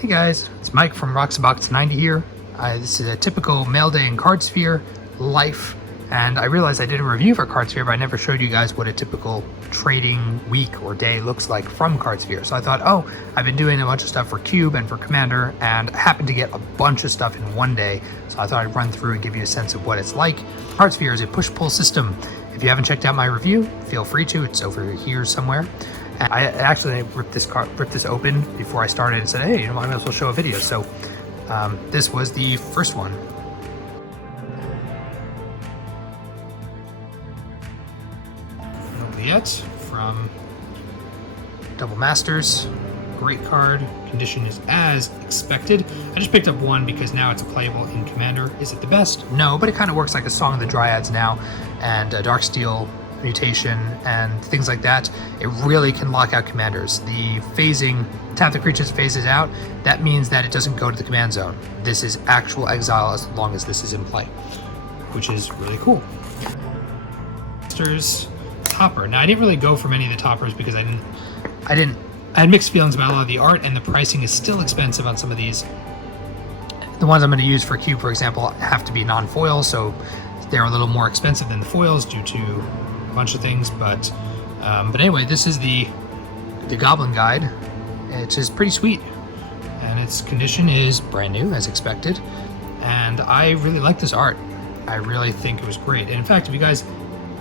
Hey guys, it's Mike from Roxabox90 here. This is a typical mail day in Cardsphere life, and I realized I did a review for Cardsphere, but I never showed you guys what a typical trading week or day looks like from Cardsphere. So I thought, oh, I've been doing a bunch of stuff for Cube and for Commander, and I happened to get a bunch of stuff in one day, so I thought I'd run through and give you a sense of what it's like. Cardsphere is a push-pull system. If you haven't checked out my review, feel free to. It's over here somewhere. And I actually ripped this open before I started and said, hey, I might as well show a video. So this was the first one. Oubliette from Double Masters. Great card. Condition is as expected. I just picked up one because now it's playable in Commander. Is it the best? No, but it kind of works like a Song of the Dryads now, and Darksteel mutation and things like that. It really can lock out commanders. The phasing, tap the creatures phases out, that means that it doesn't go to the command zone. This is actual exile as long as this is in play, which is really cool. Masters Topper. Now I didn't really go for many of the toppers because I had mixed feelings about a lot of the art, and the pricing is still expensive on some of these. The ones I'm going to use for Cube, for example, have to be non-foil, so they're a little more expensive than the foils due to a bunch of things. But anyway, this is the Goblin Guide. It's just pretty sweet, and its condition is brand new as expected, and I really like this art. I really think it was great. And in fact, if you guys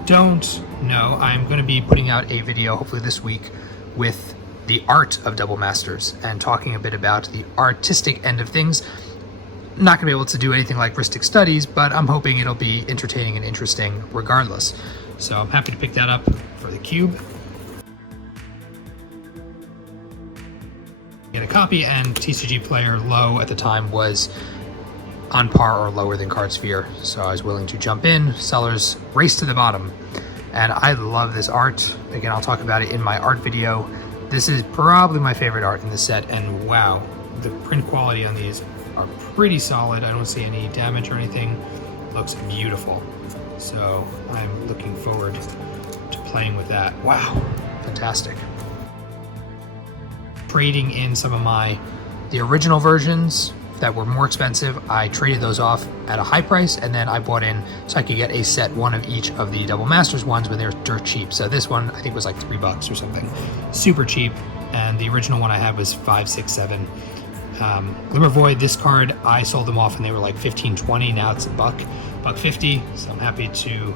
don't know, I'm going to be putting out a video hopefully this week with the art of Double Masters and talking a bit about the artistic end of things. I'm not going to be able to do anything like Ristic Studies, but I'm hoping it'll be entertaining and interesting regardless. So I'm happy to pick that up for the Cube. Get a copy, and TCG Player low at the time was on par or lower than Cardsphere, so I was willing to jump in. Sellers race to the bottom, and I love this art. Again, I'll talk about it in my art video. This is probably my favorite art in the set, and wow, the print quality on these are pretty solid. I don't see any damage or anything. Looks beautiful. So I'm looking forward to playing with that. Wow, fantastic. Trading in some of the original versions that were more expensive, I traded those off at a high price, and then I bought in so I could get a set one of each of the Double Masters ones when they're dirt cheap. So this one I think was like $3 or something, super cheap, and the original one I had was $5, $6, $7. Glimmer Void, this card I sold them off and they were like $15, $20. Now it's $1.50. So I'm happy to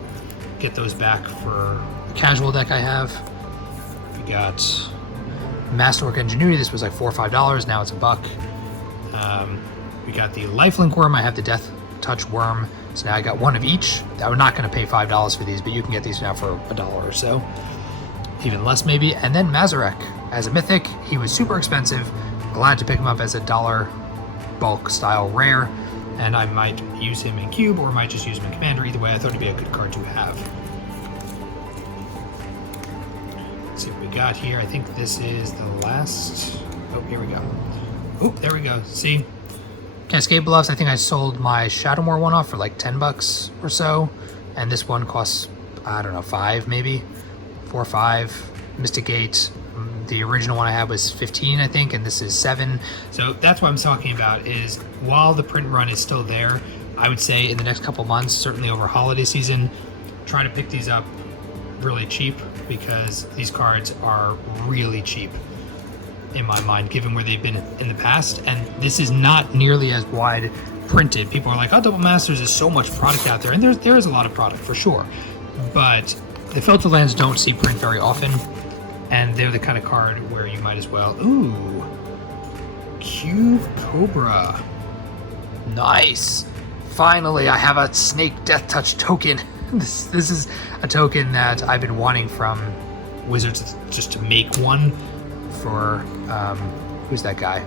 get those back for the casual deck I have. We got Masterwork Ingenuity. This was like $4 or $5. Now it's $1. We got the Lifelink Worm. I have the Death Touch Worm. So now I got one of each. I'm not going to pay $5 for these, but you can get these now for $1 or so, even less maybe. And then Mazarek as a mythic. He was super expensive. Glad to pick him up as a $1 bulk style rare, and I might use him in Cube or I might just use him in Commander. Either way, I thought it'd be a good card to have. Let's see what we got here. I think this is the last. Oh, here we go. Oh, there we go. See, Cascade Bluffs. I think I sold my Shadowmoor one off for like $10 or so, and this one costs, I don't know, $5 maybe, $4 or $5. Mystic Gate. The original one I had was $15, I think, and this is $7. So that's what I'm talking about, is while the print run is still there, I would say in the next couple months, certainly over holiday season, try to pick these up really cheap, because these cards are really cheap in my mind, given where they've been in the past. And this is not nearly as wide printed. People are like, oh, Double Masters is so much product out there, and there is a lot of product for sure, but the filter lands don't see print very often. And they're the kind of card where you might as well. Ooh, Cube Cobra. Nice. Finally, I have a Snake Death Touch token. This is a token that I've been wanting from Wizards, just to make one for, who's that guy?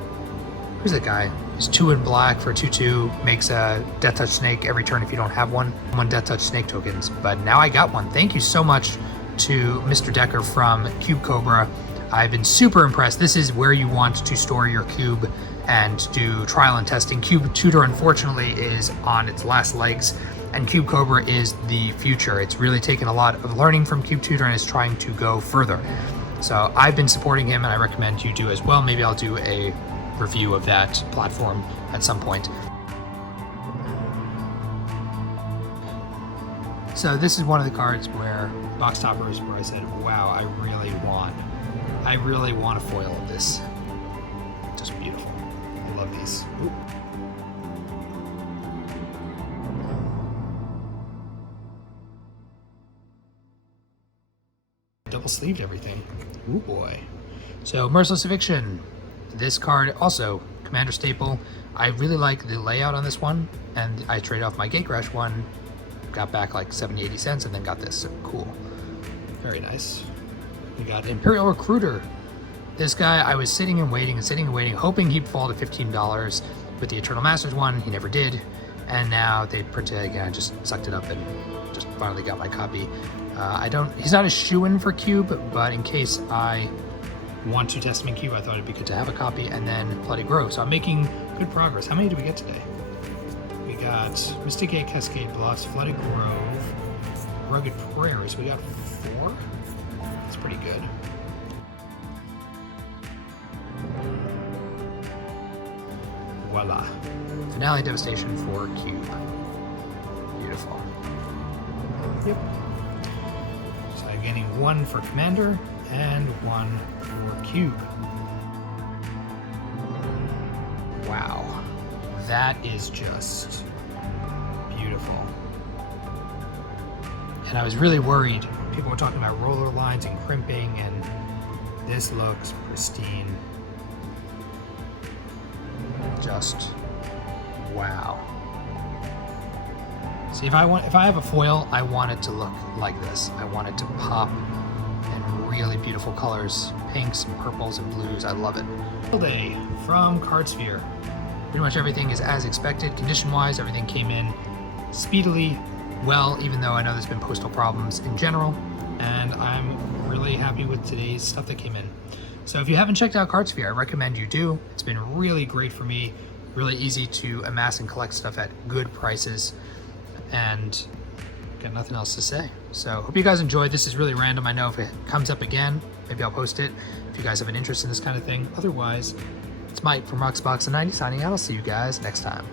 Who's that guy? He's 2 in black for 2/2, makes a Death Touch Snake every turn if you don't have one. 1 Death Touch Snake tokens, but now I got one. Thank you so much to Mr. Decker from Cube Cobra. I've been super impressed. This is where you want to store your cube and do trial and testing. Cube Tutor, unfortunately, is on its last legs, and Cube Cobra is the future. It's really taken a lot of learning from Cube Tutor and is trying to go further. So I've been supporting him, and I recommend you do as well. Maybe I'll do a review of that platform at some point. So this is one of the cards where box toppers where I said, wow, I really want a foil of this. Just beautiful. I love these. Ooh. Double sleeved everything. Ooh boy. So Merciless Eviction. This card also Commander staple. I really like the layout on this one, and I traded off my Gate Crash one, got back like 70-80 cents, and then got this. So cool. Very nice. We got Imperial Recruiter. This guy, I was sitting and waiting, hoping he'd fall to $15 with the Eternal Masters one. He never did. And now they printed it again. I just sucked it up and just finally got my copy. He's not a shoo-in for Cube, but in case I want to Testament Cube, I thought it'd be good to have a copy. And then Bloody Grove. So I'm making good progress. How many do we get today? We got Mystic Gate, Cascade Bluffs, Flooded Grove, Rugged Prayers. We got 4? That's pretty good. Voila. Finale Devastation for Cube. Beautiful. Yep. So I'm getting 1 for Commander and 1 for Cube. Wow. That is just beautiful. And I was really worried. People were talking about roller lines and crimping, and this looks pristine. Just wow. See, if I have a foil, I want it to look like this. I want it to pop in really beautiful colors, pinks and purples and blues. I love it. Day from Cardsphere. Pretty much everything is as expected. Condition-wise, everything came in speedily, well, even though I know there's been postal problems in general, and I'm really happy with today's stuff that came in. So if you haven't checked out Cardsphere, I recommend you do. It's been really great for me, really easy to amass and collect stuff at good prices, and got nothing else to say. So hope you guys enjoyed. This is really random. I know if it comes up again, maybe I'll post it if you guys have an interest in this kind of thing. Otherwise, it's Mike from Roxbox and 90 signing out. I'll see you guys next time.